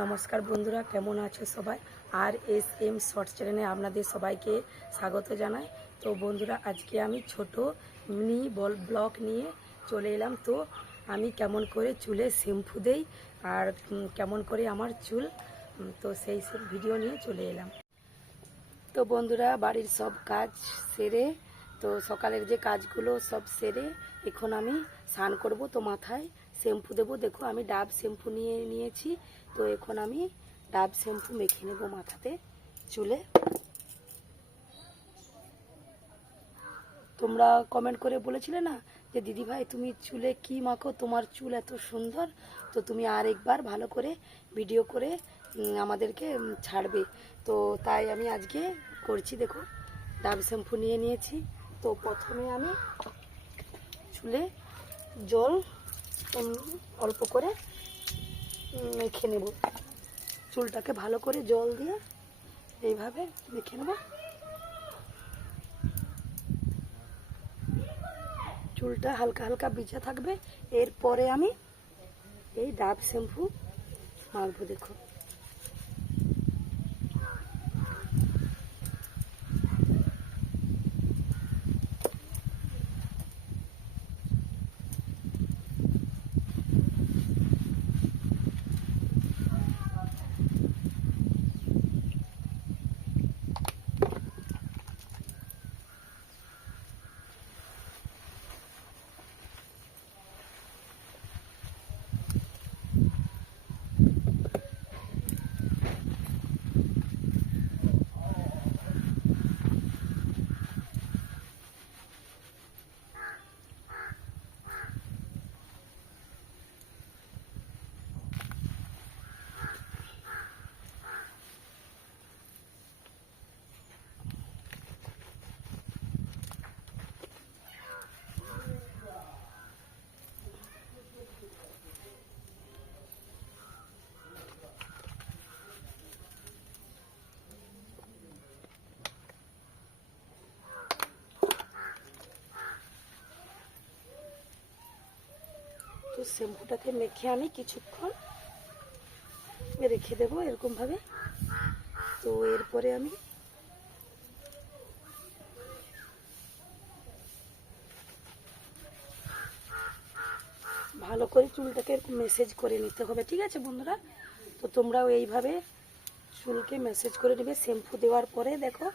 নমস্কার বন্ধুরা, কেমন আছো সবাই? আর এস এম শর্টস চ্যানেলে আপনাদের সবাইকে স্বাগত জানাই। তো বন্ধুরা, আজকে আমি ছোট মিনি ব্লগ নিয়ে চলে এলাম। তো আমি কেমন করে চুলে শ্যাম্পু দেই আর কেমন করে আমার চুল, তো সেই সব ভিডিও নিয়ে চলে এলাম। তো বন্ধুরা, বাড়ির সব কাজ সেরে, তো সকালের যে কাজগুলো সব সেরে এখন আমি স্নান করব। তো মাথায় শ্যাম্পু দেবো। দেখো, আমি ডাব শ্যাম্পু নিয়েছি। তো এখন আমি ডাব শ্যাম্পু মেখে নেব মাথাতে, চুলে। তোমরা কমেন্ট করে বলেছিলে না যে দিদি ভাই তুমি চুলে কি মাখো, তোমার চুল এত সুন্দর। তো তুমি আর একবার ভালো করে ভিডিও করে আমাদেরকে ছাড়বে। তো তাই আমি আজকে করছি। দেখো, ডাব শ্যাম্পু নিয়েছি। তো প্রথমে আমি চুলে জল অল্প করে মেখে নেব। চুলটাকে ভালো করে জল দিয়ে এইভাবে মেখে নেব। চুলটা হালকা হালকা ভিজা থাকবে। এরপরে আমি এই ডাব শ্যাম্পু মাখবো। দেখো, তো শ্যাম্পুটাকে মেখে আমি কিছুক্ষণ রেখে দেবো এরকমভাবে। তো এরপরে আমি ভালো করে চুলটাকে এরকম ম্যাসেজ করে নিতে হবে। ঠিক আছে বন্ধুরা? তো তোমরাও এইভাবে চুলকে ম্যাসেজ করে নেবে শ্যাম্পু দেওয়ার পরে। দেখো,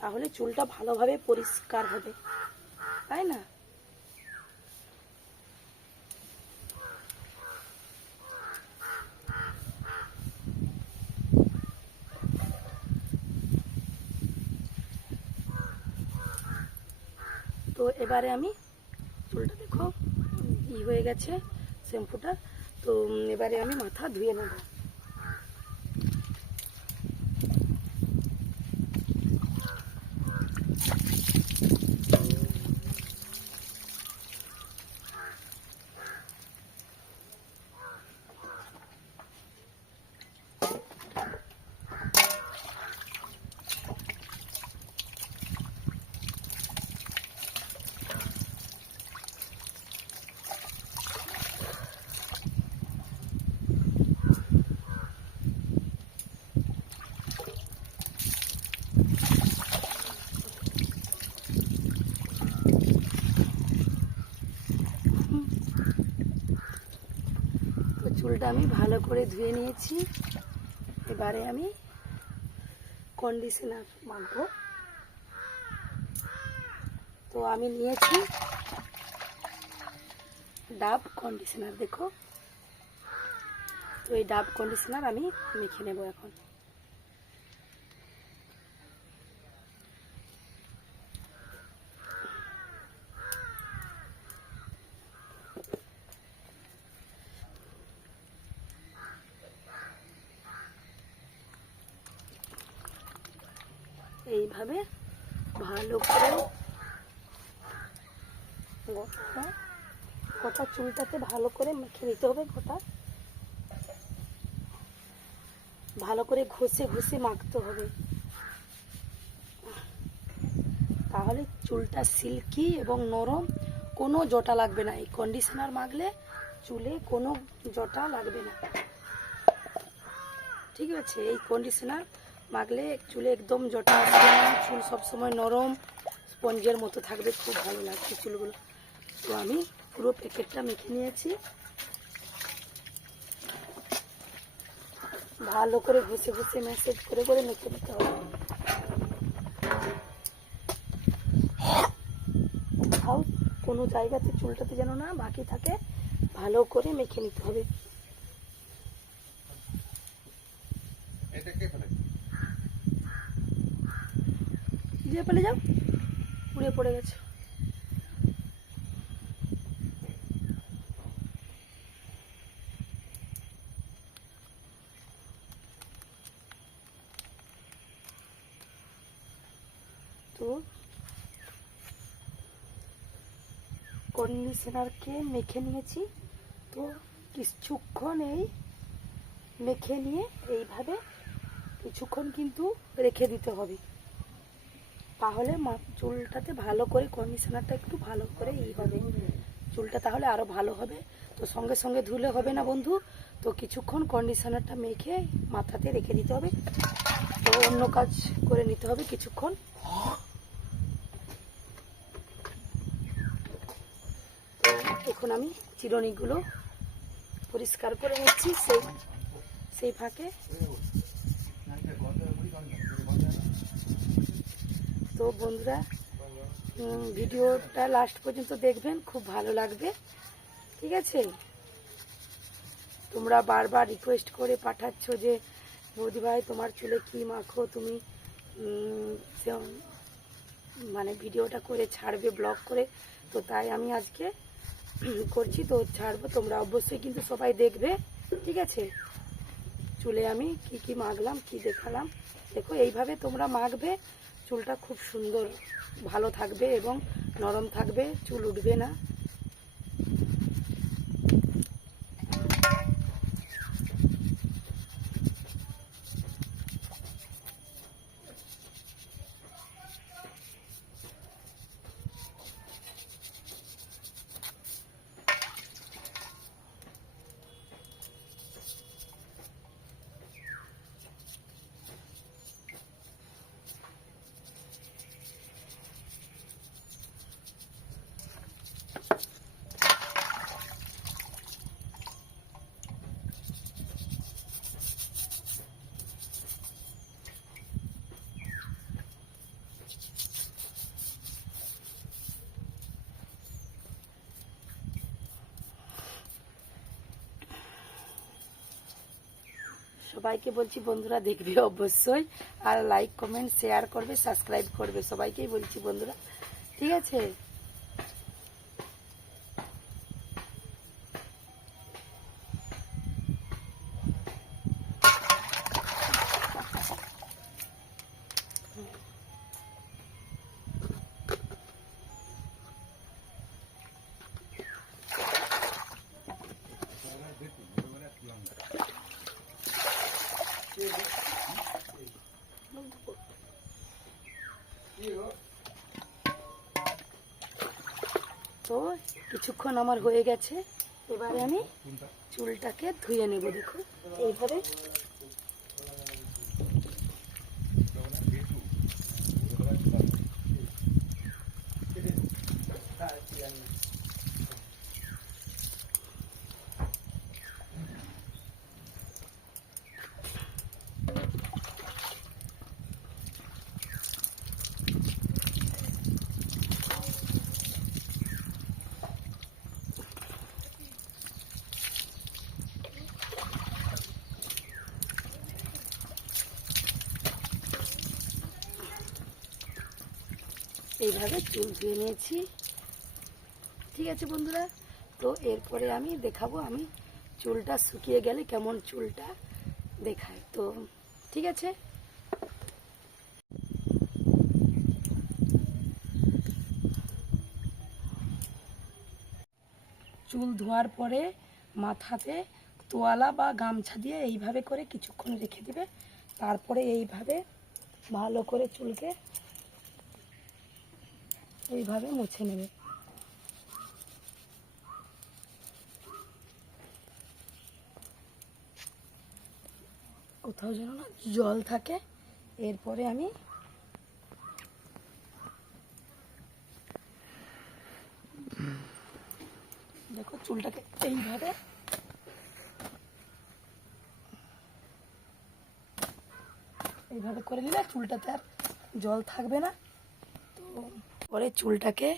তাহলে চুলটা ভালোভাবে পরিষ্কার হবে, তাই না? তো এবারে আমি চুলটা দেখো হয়ে গেছে শ্যাম্পুটা। তো এবারে আমি মাথা ধুয়ে নেব। তো চুলটা আমি ভালো করে ধুয়ে নিয়েছি। এবারে আমি কন্ডিশনার মাখবো। তো আমি নিয়েছি ডাব কন্ডিশনার। দেখো, তো এই ডাব কন্ডিশনার আমি মেখে নেব এখন। এইভাবে ভালো করে গোটা চুলটাতে ভালো করে মেখে নিতে হবে। ভালো করে ঘষে ঘষে মাখতে হবে, তাহলে চুলটা সিল্কি এবং নরম, কোনো জটা লাগবে না। এই কন্ডিশনার মাখলে চুলে কোনো জটা লাগবে না। ঠিক আছে। এই কন্ডিশনার মাখলে চুলে একদম জটা আসবে না, চুল সবসময় নরম স্পঞ্জের মতো থাকবে, খুব ভালো লাগছে চুলগুলো। তো আমি পুরো প্যাকেটটা মেখে নিয়েছি, ভালো করে ঘষে ঘষে ম্যাসেজ করে করে মেখে নিতে হবে। কোথাও কোনো জায়গাতে চুলটাতে যেন না বাকি থাকে, ভালো করে মেখে নিতে হবে। দিয়ে ফেলে যাও, উড়ে পড়ে গেছে। তো কন্ডিশনারকে মেখে নিয়েছি, তো কিছুক্ষণ এই মেখে নিয়ে এইভাবে কিছুক্ষণ কিন্তু রেখে দিতে হবে, তাহলে চুলটাতে ভালো করে কন্ডিশনারটা একটু ভালো করে হবে, চুলটা তাহলে আরও ভালো হবে। তো সঙ্গে সঙ্গে ধুলে হবে না বন্ধু, তো কিছুক্ষণ কন্ডিশনারটা মেখে মাথাতে রেখে দিতে হবে, তো অন্য কাজ করে নিতে হবে কিছুক্ষণ। তো এখন আমি চিরুনিগুলো পরিষ্কার করে নিচ্ছি সেই ফাঁকে। তো বন্ধুরা ভিডিওটা লাস্ট পর্যন্ত দেখবেন, খুব ভালো লাগবে, ঠিক আছে। তোমরা বারবার রিকোয়েস্ট করে পাঠাচ্ছ যে বৌদি ভাই তোমার চুলে কি মাখো তুমি, মানে ভিডিওটা করে ছাড়বে ব্লগ করে, তো তাই আমি আজকে করছি, তো ছাড়বো, তোমরা অবশ্যই কিন্তু সবাই দেখবে, ঠিক আছে। চুলে আমি কি কি মাখলাম, কি দেখালাম, দেখো এইভাবে তোমরা মাখবে, চুলটা খুব সুন্দর ভালো থাকবে এবং নরম থাকবে, চুল উঠবে না। সবাইকে বলছি বন্ধুরা দেখবে অবশ্যই, আর লাইক কমেন্ট শেয়ার করবে, সাবস্ক্রাইব করবে, সবাইকেই বলছি বন্ধুরা, ঠিক আছে। তো কিছুক্ষণ আমার হয়ে গেছে, এবারে আমি চুলটাকে ধুয়ে নেব, দেখো এইভাবে। এইভাবে চুল ধুয়ে নিয়েছি, ঠিক আছে বন্ধুরা। তো এরপরে আমি দেখাবো আমি চুলটা শুকিয়ে গেলে কেমন চুলটা দেখায়, তো ঠিক আছে। চুল ধোয়ার পরে মাথাতে তোয়ালা বা গামছা দিয়ে এইভাবে করে কিছুক্ষণ রেখে দিবে, তারপরে এইভাবে ভালো করে চুলকে এইভাবে মুছে নেবে। কোথাও যেন না জল থাকে। এরপরে আমি দেখো চুলটাকে এইভাবে করে নিলে চুলটাতে আর জল থাকবে না। তো পরে চুলটাকে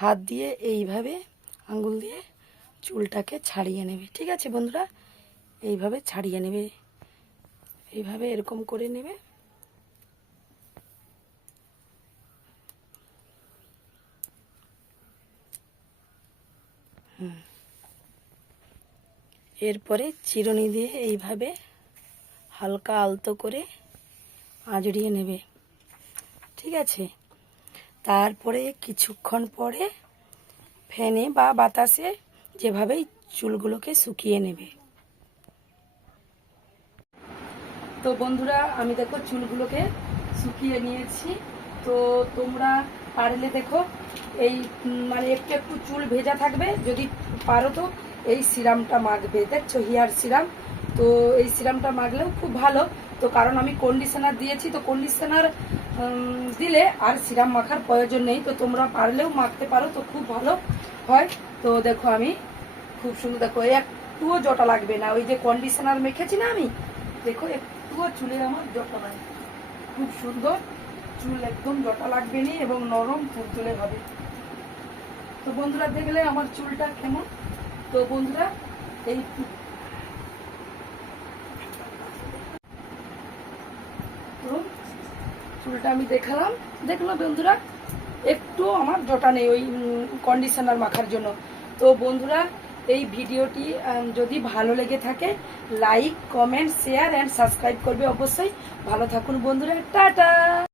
হাত দিয়ে এইভাবে আঙ্গুল দিয়ে চুলটাকে ছাড়িয়ে নেবে। ঠিক আছে বন্ধুরা, এইভাবে ছাড়িয়ে নেবে, এইভাবে এরকম করে নেবে। এরপরে চিরুনি দিয়ে এইভাবে হালকা আলতো করে আঁচড়িয়ে নেবে। ঠিক আছে, তারপরে কিছুক্ষণ পরে ফ্যানে বা বাতাসে যেভাবেই চুলগুলোকে শুকিয়ে নেবে। তো বন্ধুরা আমি দেখো চুলগুলোকে শুকিয়ে নিয়েছি। তো তোমরা পারলে দেখো এই মানে একটু একটু চুল ভেজা থাকবে, যদি পারো তো এই সিরামটা মাখবে। দেখছো হেয়ার সিরাম, তো এই সিরামটা মাখলেও খুব ভালো। তো কারণ আমি কন্ডিশনার দিয়েছি, তো কন্ডিশনার দিলে আর সিরাম মাখার প্রয়োজন নেই। তো তোমরা পারলেও মাখতে পারো, তো খুব ভালো হয়। তো দেখো আমি খুব সুন্দর, দেখো একটুও জটা লাগবে না। ওই যে কন্ডিশনার মেখেছি না আমি, দেখো একটুও চুলে আমার জটা নাই, খুব সুন্দর চুল, একদম জটা লাগবে না এবং নরম তুলতুলে হবে। তো বন্ধুরা দেখলে আমার চুলটা কেমন। তো বন্ধুরা এই চুলটা আমি দেখলাম বন্ধুরা, একটু আমার জটা নেই ওই কন্ডিশনার মাখার জন্য। তো বন্ধুরা এই ভিডিওটি যদি ভালো লেগে থাকে like, comment, share and subscribe করবে অবশ্যই। ভালো থাকুন বন্ধুরা, টাটা।